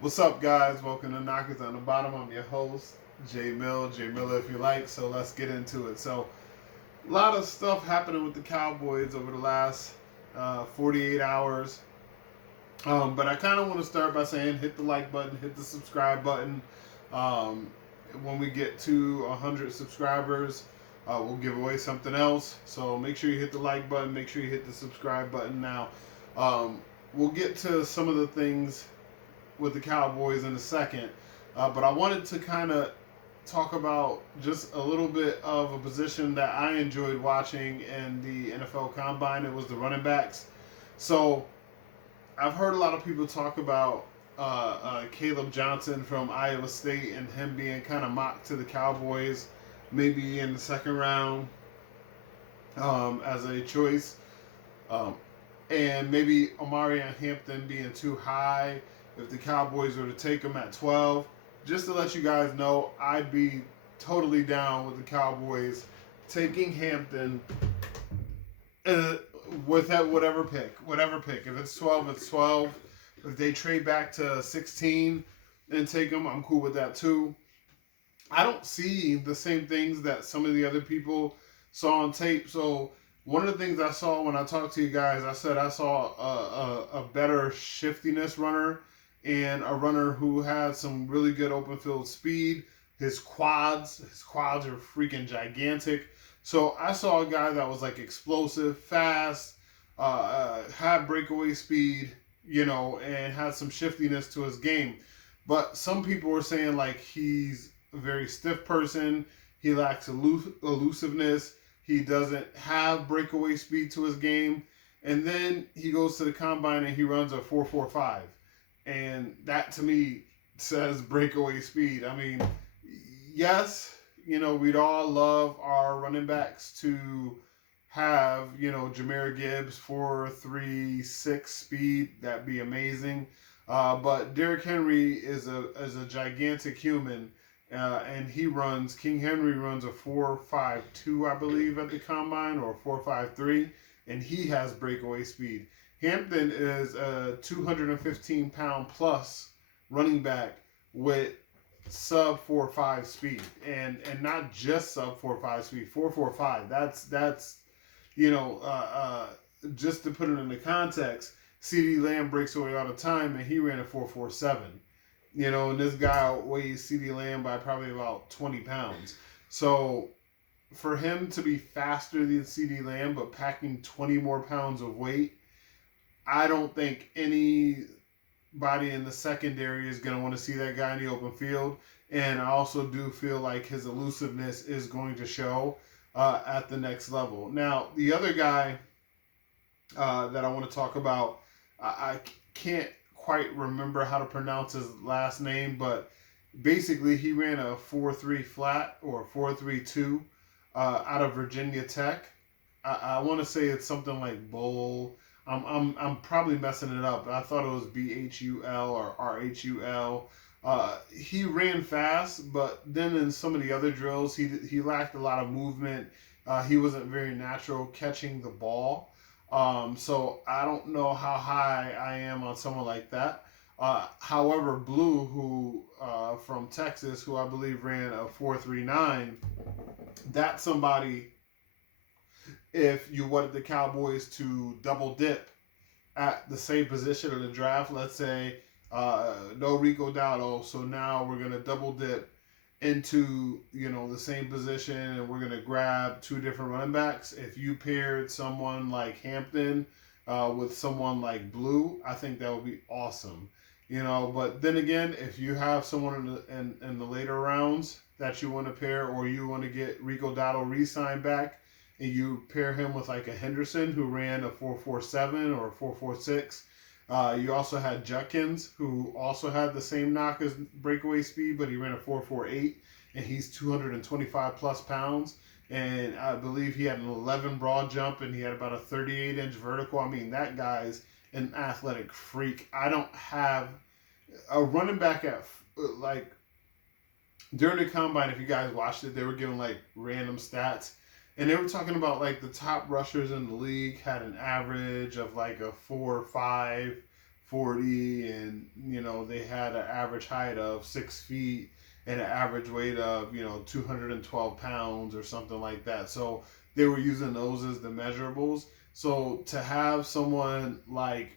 What's up, guys? Welcome to Knockers on the Bottom. I'm your host, Jay Mill. Jay Miller, if you like. So let's get into it. So, a lot of stuff happening with the Cowboys over the last 48 hours. But I kind of want to start by saying hit the like button, hit the subscribe button. Um, when we get to 100 subscribers, we'll give away something else. So make sure you hit the like button, make sure you hit the subscribe button now. Um, we'll get to some of the things with the Cowboys in a second. But I wanted to kind of talk about just a little bit of a position that I enjoyed watching in the NFL Combine. It was the running backs. So I've heard a lot of people talk about Caleb Johnson from Iowa State and him being kind of mocked to the Cowboys, maybe in the second round as a choice. Um, and maybe Omarion Hampton being too high if the Cowboys were to take him at 12. Just to let you guys know, I'd be totally down with the Cowboys taking Hampton uh, with that whatever pick. If it's 12, it's 12. If they trade back to 16 and take him, I'm cool with that too. I don't see the same things that some of the other people saw on tape. So one of the things I saw when I talked to you guys, I said I saw a better shiftiness runner and a runner who had some really good open field speed. His quads are freaking gigantic. So I saw a guy that was like explosive, fast, had breakaway speed, and had some shiftiness to his game. But some people were saying like he's a very stiff person. He lacks elusiveness. He doesn't have breakaway speed to his game. And then he goes to the combine and he runs a 4.45. And that to me says breakaway speed. I mean, yes, we'd all love our running backs to have, Jameer Gibbs 4.36 speed. That'd be amazing. But Derrick Henry is a gigantic human, and King Henry runs a 4.52, I believe, at the combine, or 4.53, and he has breakaway speed. Hampton is a 215-pound plus running back with sub 4.5 speed, and not just sub 4.5 speed, 4.45. That's you know, just to put it into context, CD Lamb breaks away all the time, and he ran a 4.47. And this guy outweighs CD Lamb by probably about 20 pounds. So for him to be faster than CD Lamb, but packing 20 more pounds of weight, I don't think anybody in the secondary is going to want to see that guy in the open field. And I also do feel like his elusiveness is going to show at the next level. Now, the other guy that I want to talk about, I can't quite remember how to pronounce his last name, but basically he ran a 4.3 flat or 4.32 out of Virginia Tech. I want to say it's something like Bull. I'm probably messing it up, but I thought it was BHUL or RHUL. He ran fast, but then in some of the other drills, he lacked a lot of movement. He wasn't very natural catching the ball. So I don't know how high I am on someone like that. However, Blue, who from Texas, who I believe ran a 4.39, that's somebody. If you wanted the Cowboys to double dip at the same position in the draft, let's say no Rico Dowdle, so now we're gonna double dip into the same position, and we're gonna grab two different running backs. If you paired someone like Hampton with someone like Blue, I think that would be awesome. But then again, if you have someone in the later rounds that you want to pair, or you want to get Rico Dowdle re-signed back, and you pair him with like a Henderson who ran a 4.47 or a 4.46. You also had Judkins, who also had the same knock as breakaway speed, but he ran a 4.48, and he's 225 plus pounds. And I believe he had an 11 broad jump, and he had about a 38-inch vertical. I mean, that guy's an athletic freak. I don't have a running back at like during the combine. If you guys watched it, they were giving like random stats. And they were talking about like the top rushers in the league had an average of like a 4.5, 40, and they had an average height of 6 feet and an average weight of 212 pounds or something like that. So they were using those as the measurables. So to have someone like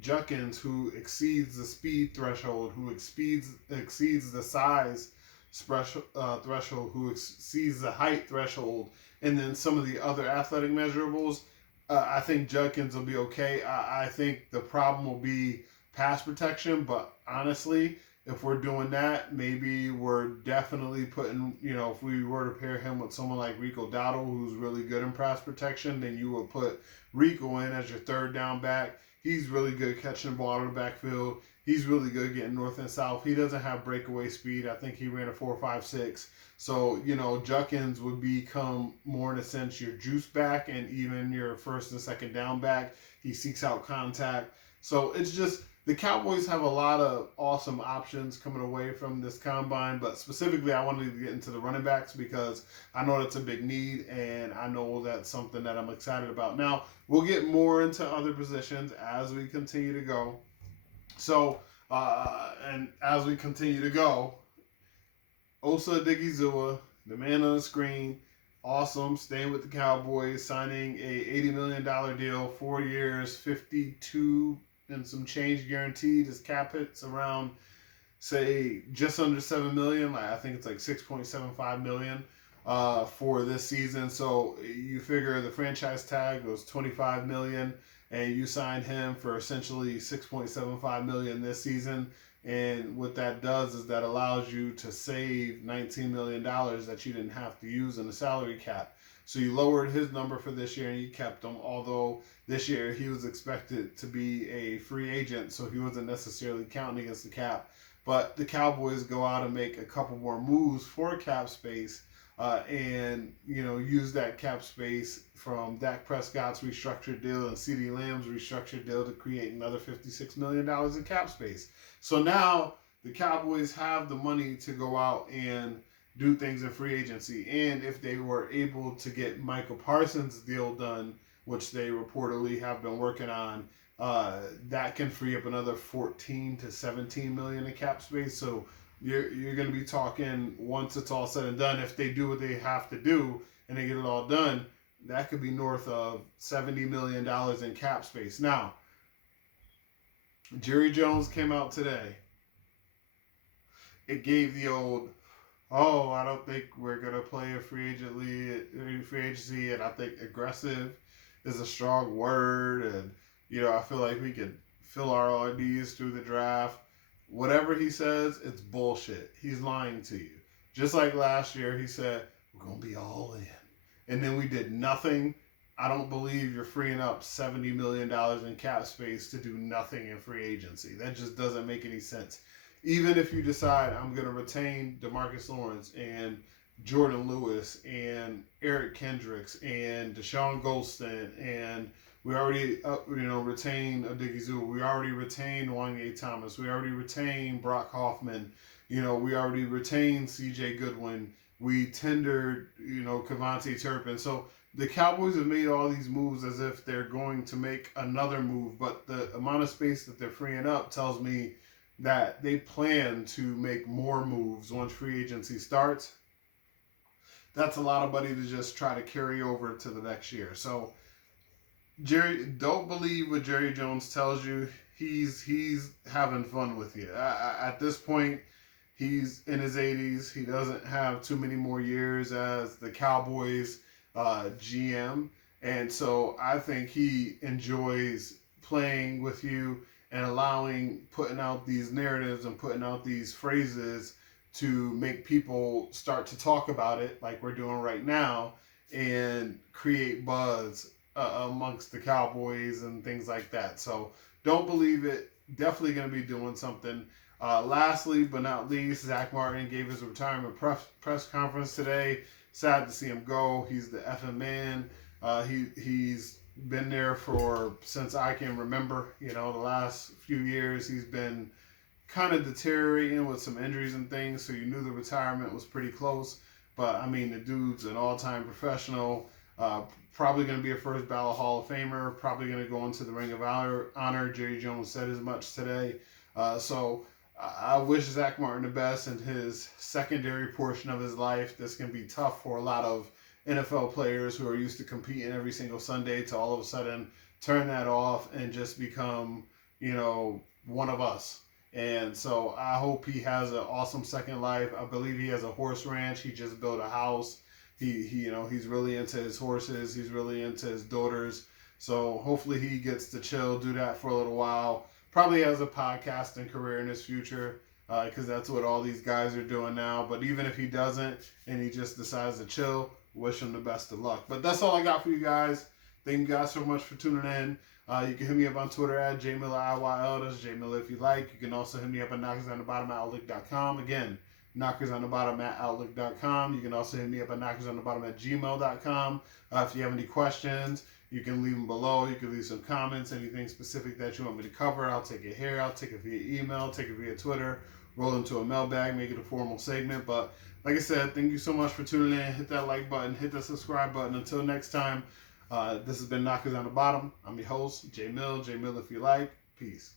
Junkins, who exceeds the speed threshold, who exceeds the size threshold, who exceeds the height threshold, and then some of the other athletic measurables, I think Judkins will be okay. I think the problem will be pass protection, but honestly, if we're doing that, maybe we're definitely putting, if we were to pair him with someone like Rico Dowdle, who's really good in pass protection, then you would put Rico in as your third down back. He's really good catching the ball in the backfield. He's really good getting north and south. He doesn't have breakaway speed. I think he ran a 4.56. So, Judkins would become more, in a sense, your juice back and even your first and second down back. He seeks out contact. So it's just the Cowboys have a lot of awesome options coming away from this combine, but specifically I wanted to get into the running backs because I know that's a big need, and I know that's something that I'm excited about. Now, we'll get more into other positions as we continue to go. So, and as we continue to go, Osa Odighizuwa, the man on the screen, awesome, staying with the Cowboys, signing a $80 million deal, 4 years, 52 and some change guaranteed. His cap hits around, say, just under $7 million. Like, I think it's like $6.75 million for this season. So you figure the franchise tag was $25 million, and you signed him for essentially $6.75 million this season. And what that does is that allows you to save $19 million that you didn't have to use in the salary cap. So you lowered his number for this year and you kept him, although this year he was expected to be a free agent, so he wasn't necessarily counting against the cap. But the Cowboys go out and make a couple more moves for cap space, and use that cap space from Dak Prescott's restructured deal and CeeDee Lamb's restructured deal to create another $56 million in cap space. So now the Cowboys have the money to go out and do things in free agency. And if they were able to get Michael Parsons' deal done, which they reportedly have been working on, that can free up another 14 to 17 million in cap space. So you're going to be talking, once it's all said and done, if they do what they have to do and they get it all done, that could be north of $70 million in cap space. Now, Jerry Jones came out today. It gave the old, oh, I don't think we're going to play a free agency, and I think aggressive is a strong word, and, I feel like we could fill our IDs through the draft. Whatever he says, it's bullshit. He's lying to you. Just like last year, he said, we're going to be all in. And then we did nothing. I don't believe you're freeing up $70 million in cap space to do nothing in free agency. That just doesn't make any sense. Even if you decide I'm going to retain DeMarcus Lawrence and Jordan Lewis and Eric Kendricks and Deshaun Golston, and we already retained Odighizuwa. We already retained Wanye Thomas. We already retained Brock Hoffman. We already retained C.J. Goodwin. We tendered, Kevontae Turpin. So the Cowboys have made all these moves as if they're going to make another move, but the amount of space that they're freeing up tells me that they plan to make more moves once free agency starts. That's a lot of money to just try to carry over to the next year. So don't believe what Jerry Jones tells you. He's having fun with you. At this point, he's in his 80s. He doesn't have too many more years as the Cowboys GM. And so I think he enjoys playing with you and putting out these narratives and putting out these phrases to make people start to talk about it like we're doing right now and create buzz amongst the Cowboys and things like that. So don't believe it. Definitely going to be doing something. Lastly, but not least, Zach Martin gave his retirement press conference today. Sad to see him go. He's the effing man. He's been there since I can remember. The last few years he's been kind of deteriorating with some injuries and things. So you knew the retirement was pretty close. But I mean, the dude's an all-time professional. Uh, Probably going to be a first ballot Hall of Famer. Probably going to go into the Ring of Honor. Jerry Jones said as much today. So I wish Zach Martin the best in his secondary portion of his life. This can be tough for a lot of NFL players who are used to competing every single Sunday to all of a sudden turn that off and just become, one of us. And so I hope he has an awesome second life. I believe he has a horse ranch. He just built a house. He's really into his horses. He's really into his daughters. So hopefully he gets to chill, do that for a little while. Probably has a podcasting career in his future because that's what all these guys are doing now. But even if he doesn't and he just decides to chill, wish him the best of luck. But that's all I got for you guys. Thank you guys so much for tuning in. You can hit me up on Twitter at JMillerIYL. That's JMiller if you like. You can also hit me up at knockersonthebottom@outlook.com. Again, knockersonthebottom@outlook.com. You can also hit me up at knockersonthebottom@gmail.com. If you have any questions, you can leave them below. You can leave some comments, anything specific that you want me to cover. I'll take it here. I'll take it via email, take it via Twitter, roll into a mailbag, make it a formal segment. But like I said, thank you so much for tuning in. Hit that like button, hit that subscribe button. Until next time, this has been Knockers on the Bottom. I'm your host, J Mill if you like. Peace.